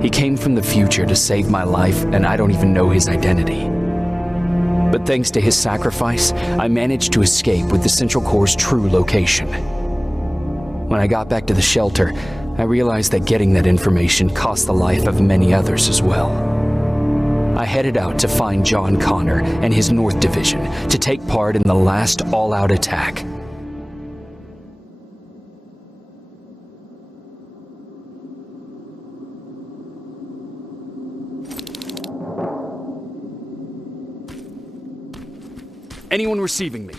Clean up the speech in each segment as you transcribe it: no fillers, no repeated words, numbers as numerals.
He came from the future to save my life, and I don't even know his identity. But thanks to his sacrifice, I managed to escape with the Central Core's true location. When I got back to the shelter, I realized that getting that information cost the life of many others as well. I headed out to find John Connor and his North Division to take part in the last all-out attack. Anyone receiving me?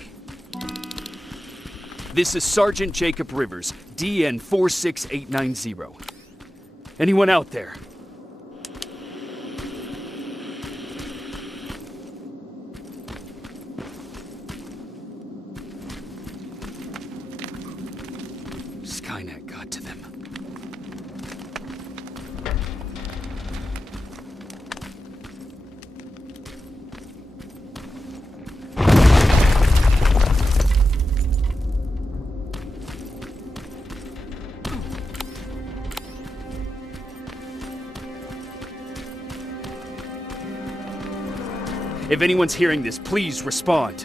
This is Sergeant Jacob Rivers, DN 46890. Anyone out there? Skynet got to them. If anyone's hearing this, please respond.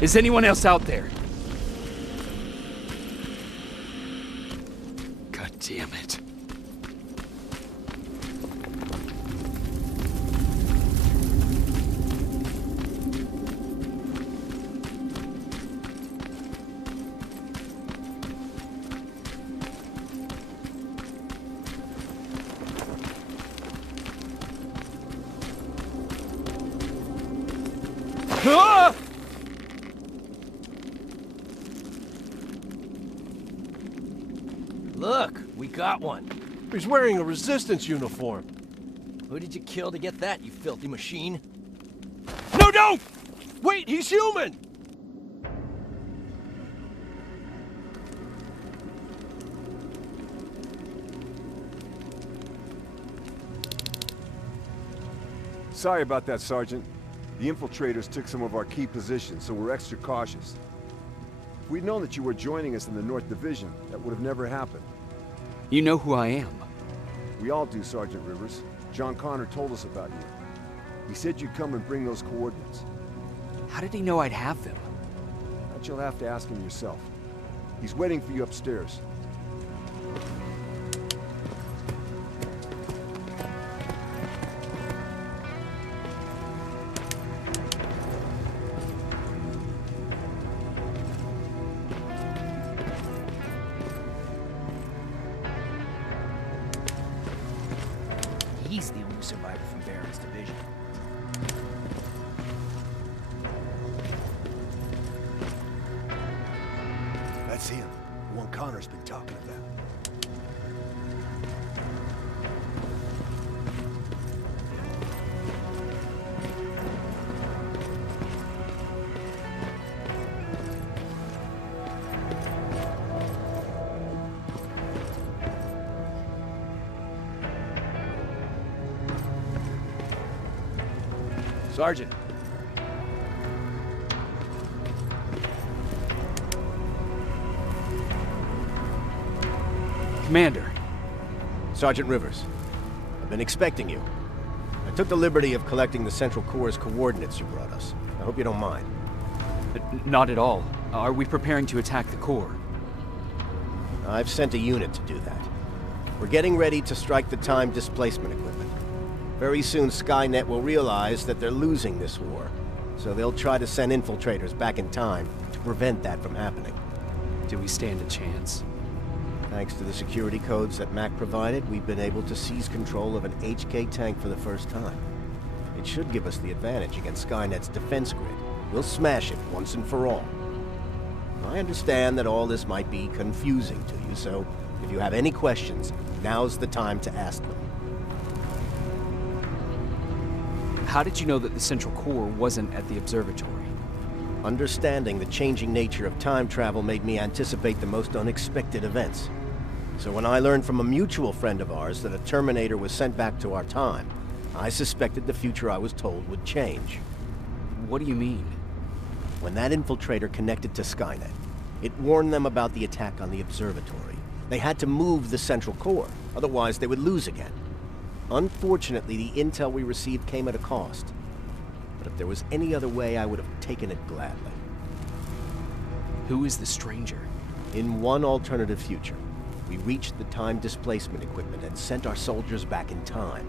Is anyone else out there? God damn it. Ah! Look, we got one. He's wearing a Resistance uniform. Who did you kill to get that, you filthy machine? No, don't! Wait, he's human! Sorry about that, Sergeant. The infiltrators took some of our key positions, so we're extra cautious. If we'd known that you were joining us in the North Division, that would have never happened. You know who I am. We all do, Sergeant Rivers. John Connor told us about you. He said you'd come and bring those coordinates. How did he know I'd have them? That you'll have to ask him yourself. He's waiting for you upstairs. He's the only survivor from Baron's division. That's him. The one Connor's been talking about. Sergeant. Commander. Sergeant Rivers. I've been expecting you. I took the liberty of collecting the Central Core's coordinates you brought us. I hope you don't mind. Not at all. Are we preparing to attack the core? I've sent a unit to do that. We're getting ready to strike the time displacement equipment. Very soon Skynet will realize that they're losing this war, so they'll try to send infiltrators back in time to prevent that from happening. Do we stand a chance? Thanks to the security codes that Mac provided, we've been able to seize control of an HK tank for the first time. It should give us the advantage against Skynet's defense grid. We'll smash it once and for all. I understand that all this might be confusing to you, so if you have any questions, now's the time to ask them. How did you know that the Central Core wasn't at the observatory? Understanding the changing nature of time travel made me anticipate the most unexpected events. So when I learned from a mutual friend of ours that a Terminator was sent back to our time, I suspected the future I was told would change. What do you mean? When that infiltrator connected to Skynet, it warned them about the attack on the observatory. They had to move the central core, otherwise they would lose again. Unfortunately, the intel we received came at a cost. But if there was any other way, I would have taken it gladly. Who is the stranger? In one alternative future, we reached the time displacement equipment and sent our soldiers back in time.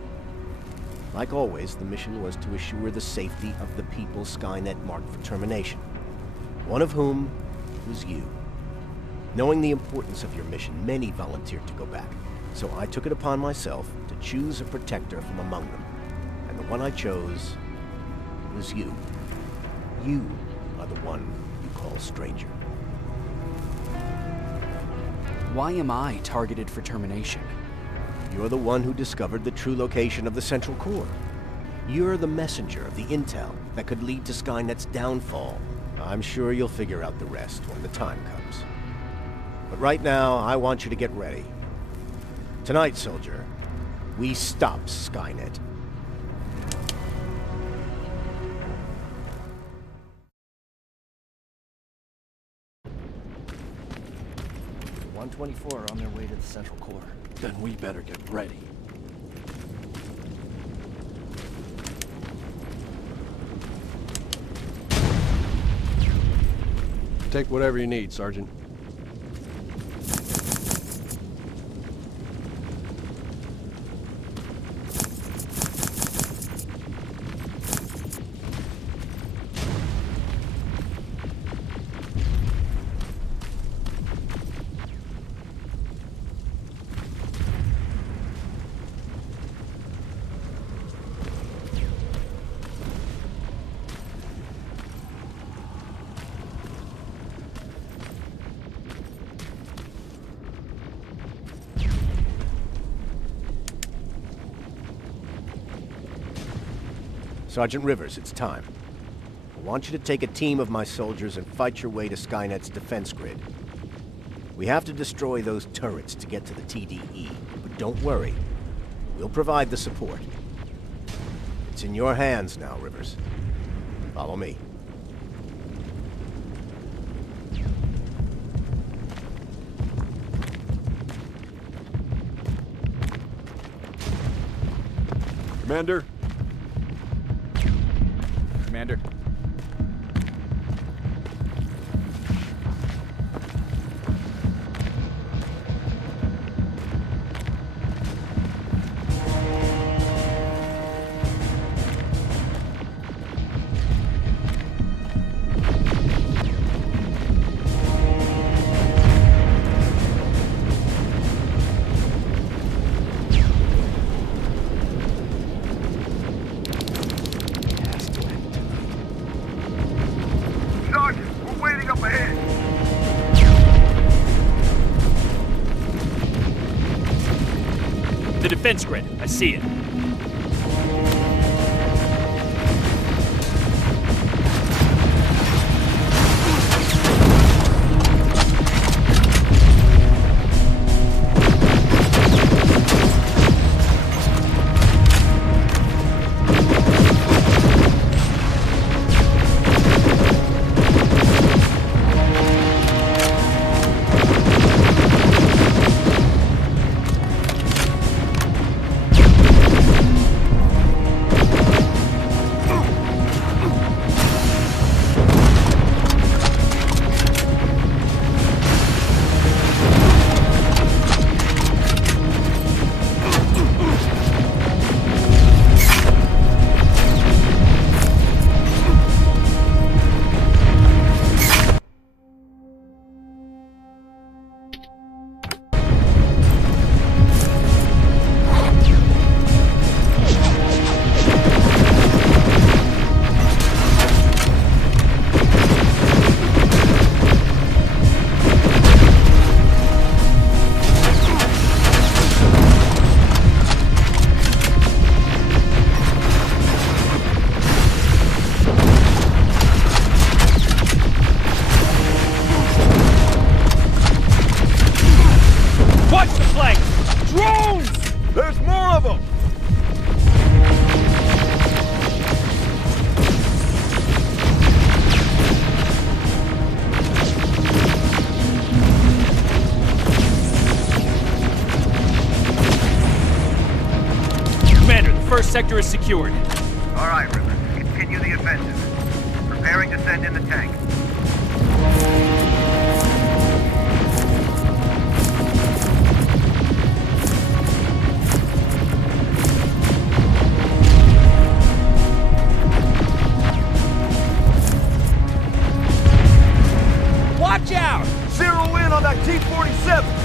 Like always, the mission was to assure the safety of the people Skynet marked for termination. One of whom was you. Knowing the importance of your mission, many volunteered to go back. So I took it upon myself to choose a protector from among them. And the one I chose was you. You are the one you call stranger. Why am I targeted for termination? You're the one who discovered the true location of the central core. You're the messenger of the intel that could lead to Skynet's downfall. I'm sure you'll figure out the rest when the time comes. But right now, I want you to get ready. Tonight, soldier, we stop Skynet. The 124 are on their way to the central core. Then we better get ready. Take whatever you need, Sergeant. Sergeant Rivers, it's time. I want you to take a team of my soldiers and fight your way to Skynet's defense grid. We have to destroy those turrets to get to the TDE, but don't worry. We'll provide the support. It's in your hands now, Rivers. Follow me. Commander? Commander. The defense grid. I see it. sector is secured. All right, Rivers. Continue the offensive. Preparing to send in the tank. Watch out! Zero in on that T-47!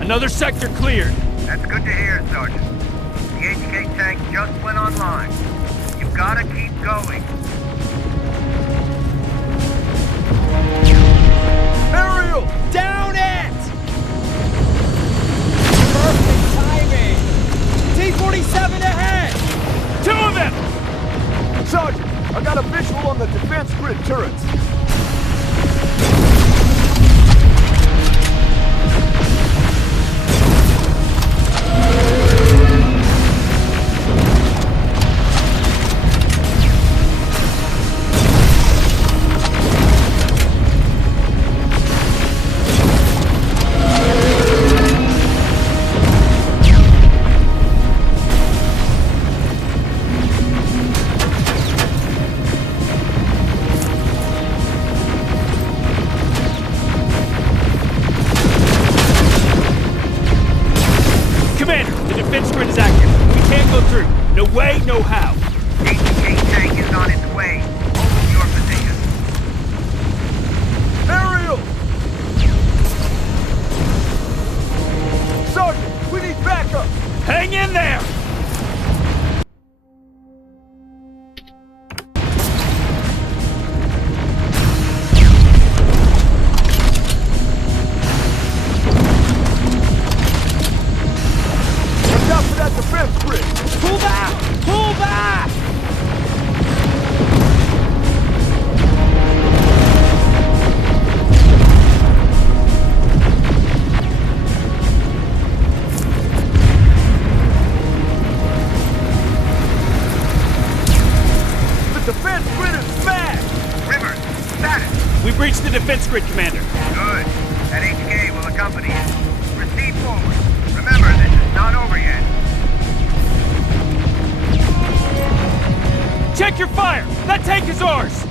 Another sector cleared. That's good to hear, Sergeant. The HK tank just went online. You've got to keep going. Aerial! Down it! Perfect timing! T-47 ahead! Two of them! Sergeant, I got a visual on the defense grid turrets. No way, no how. HK tank is on its way. Hold your position. Aerial! Sergeant, we need backup! Hang in there! Watch out for that defense grid! Pull back! Pull back! The defense grid is smashed! Rivers, status. We breached the defense grid, Commander. Good. That HK will accompany you. Proceed forward. Remember, this is not over yet. Check your fire! That tank is ours!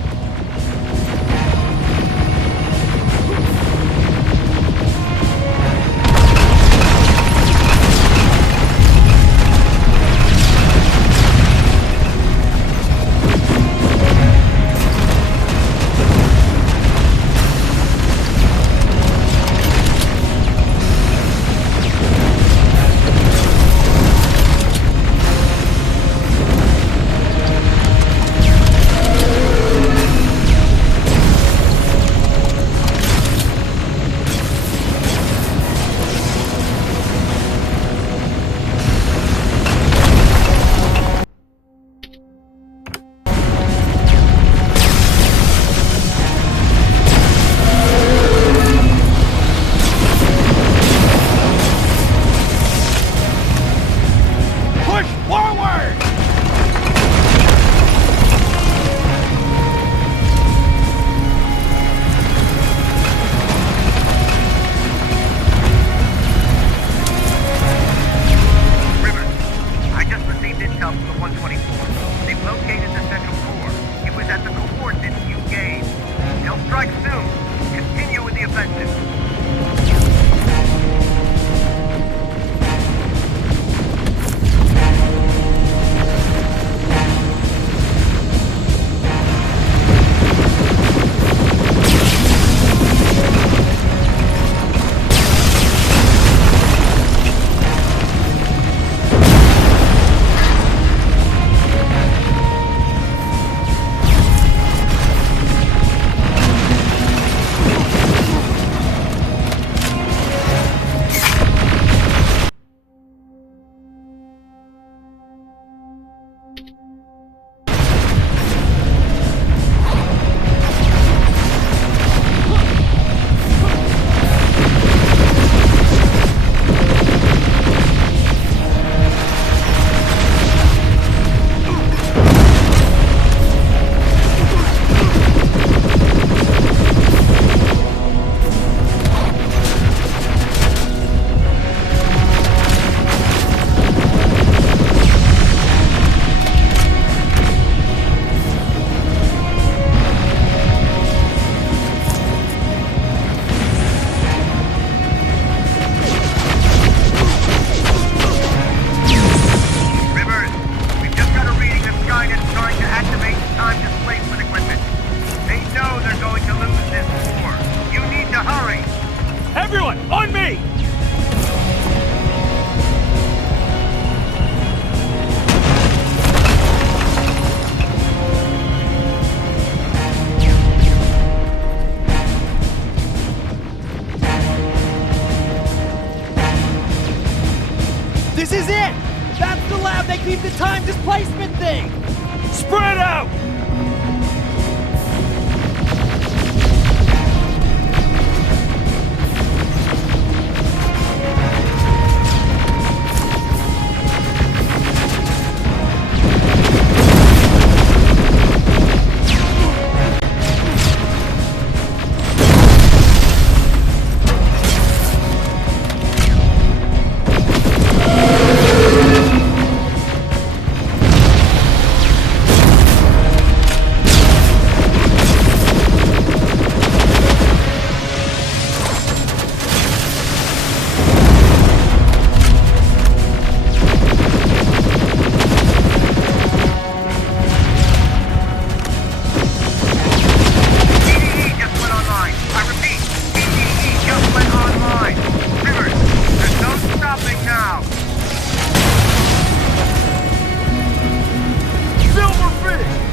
Everyone, on me! This is it! That's the lab they keep the time displacement thing! Spread out!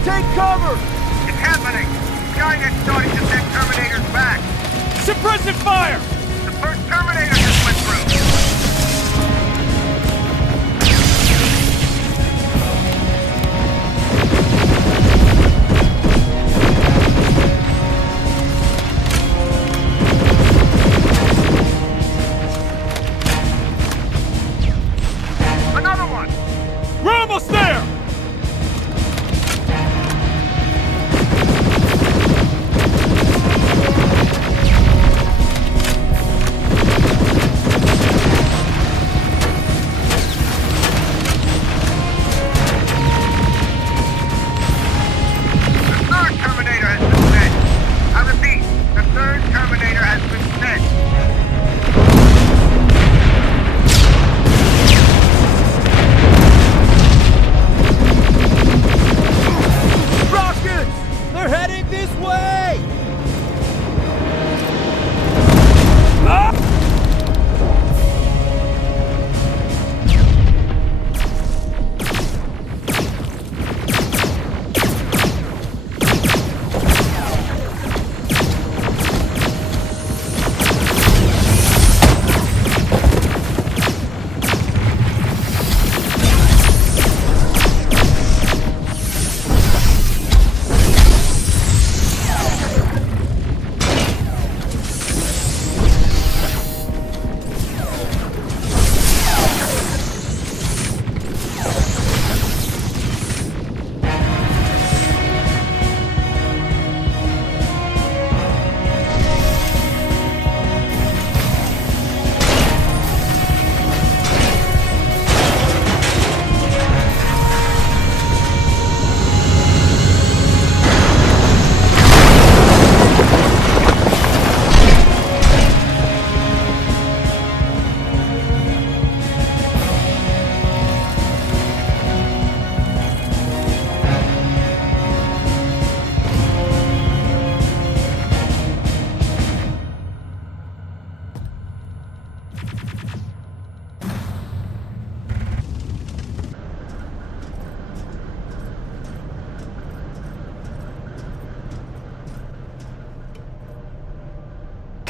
Take cover! It's happening! Skynet's starting to send Terminators back! Suppressive fire! The first Terminator just went through! Another one! We're almost there!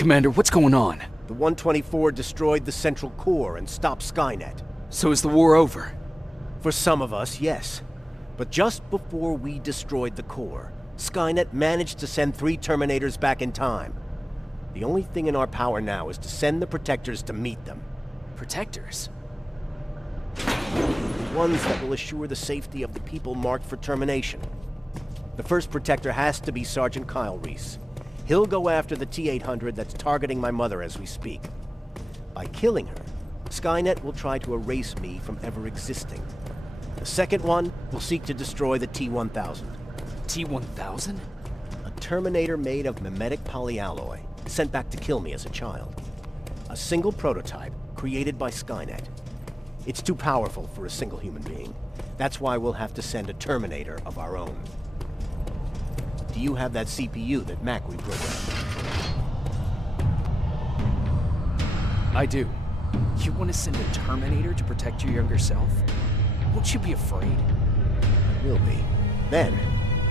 Commander, what's going on? The 124 destroyed the central core and stopped Skynet. So is the war over? For some of us, yes. But just before we destroyed the core, Skynet managed to send 3 Terminators back in time. The only thing in our power now is to send the Protectors to meet them. Protectors? The ones that will assure the safety of the people marked for termination. The first Protector has to be Sergeant Kyle Reese. He'll go after the T-800 that's targeting my mother as we speak. By killing her, Skynet will try to erase me from ever existing. The second one will seek to destroy the T-1000. T-1000? A Terminator made of mimetic polyalloy, sent back to kill me as a child. A single prototype created by Skynet. It's too powerful for a single human being. That's why we'll have to send a Terminator of our own. Do you have that CPU that Mac reprogrammed? I do. You want to send a Terminator to protect your younger self? Won't you be afraid? Will be. Then,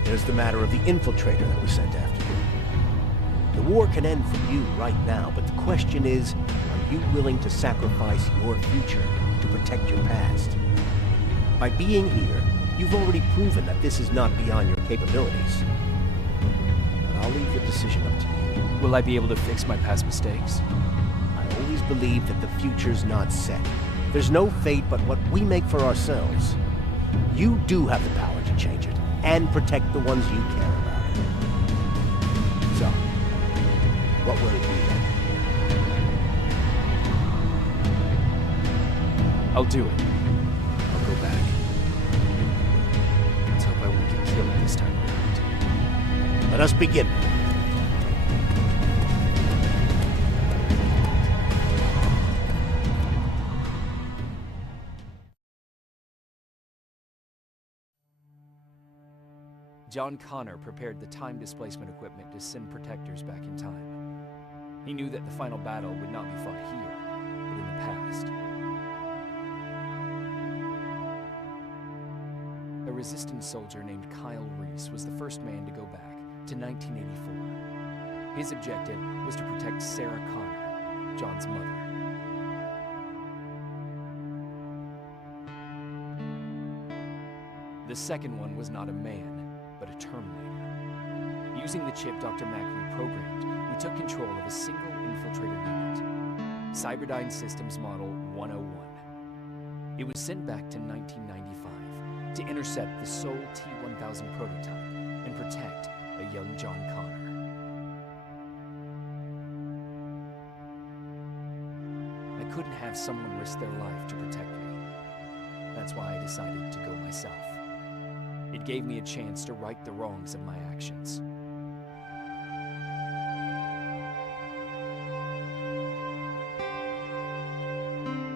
there's the matter of the infiltrator that we sent after you. The war can end for you right now, but the question is, are you willing to sacrifice your future to protect your past? By being here, you've already proven that this is not beyond your capabilities. But I'll leave the decision up to you. Will I be able to fix my past mistakes? I always believe that the future's not set. There's no fate but what we make for ourselves. You do have the power to change it, and protect the ones you care about. So, what will it be then? I'll do it. I'll go back. Let's hope I won't get killed this time around. Let us begin. John Connor prepared the time displacement equipment to send protectors back in time. He knew that the final battle would not be fought here, but in the past. A resistance soldier named Kyle Reese was the first man to go back to 1984. His objective was to protect Sarah Connor, John's mother. The second one was not a man, but a Terminator. Using the chip Dr. Mack reprogrammed, we took control of a single infiltrator unit, Cyberdyne Systems Model 101. It was sent back to 1995 to intercept the sole T-1000 prototype and protect a young John Connor. I couldn't have someone risk their life to protect me. That's why I decided to go myself. It gave me a chance to right the wrongs of my actions.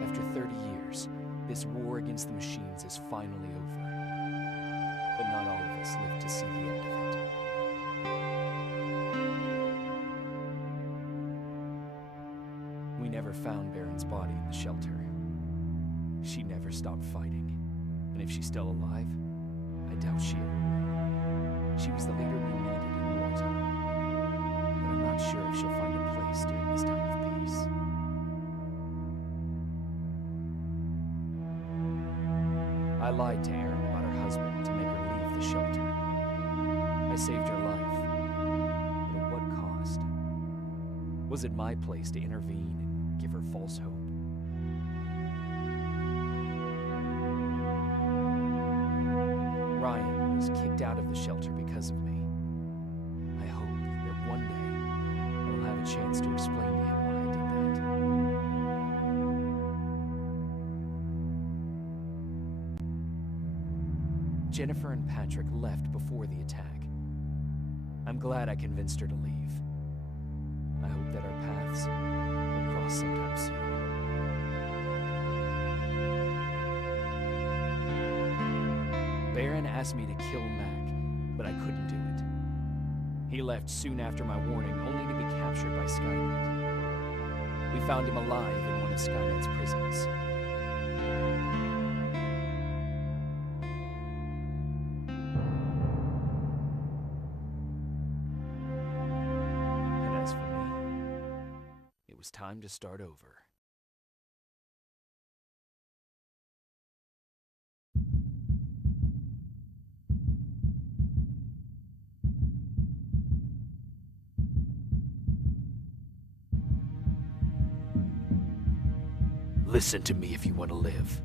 After 30 years, this war against the machines is finally over. But not all of us live to see the end of it. We never found Baron's body in the shelter. She never stopped fighting. And if she's still alive, I doubt she ever will. She was the leader we needed in wartime, but I'm not sure if she'll find a place during this time of peace. I lied to Erin about her husband to make her leave the shelter. I saved her life, but at what cost? Was it my place to intervene and give her false hope? Ryan was kicked out of the shelter because of me. I hope that one day I will have a chance to explain to him why I did that. Jennifer and Patrick left before the attack. I'm glad I convinced her to leave. I hope that our paths will cross sometime soon. Baron asked me to kill Mac, but I couldn't do it. He left soon after my warning, only to be captured by Skynet. We found him alive in one of Skynet's prisons. And as for me, it was time to start over. Listen to me if you want to live.